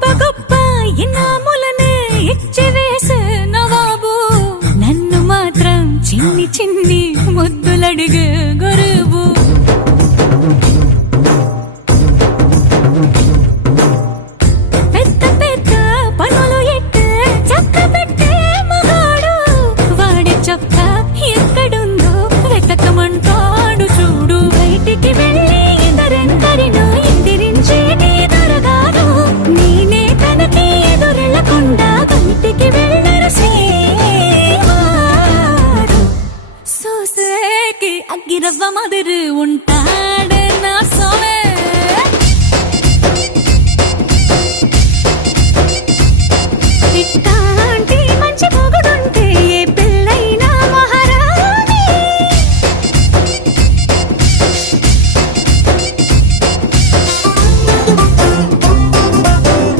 గొప్ప గొప్ప ఇనాములనే ఇచ్చి వేసే నవాబు నన్ను మాత్రం చిన్ని చిన్ని ముద్దులడిగే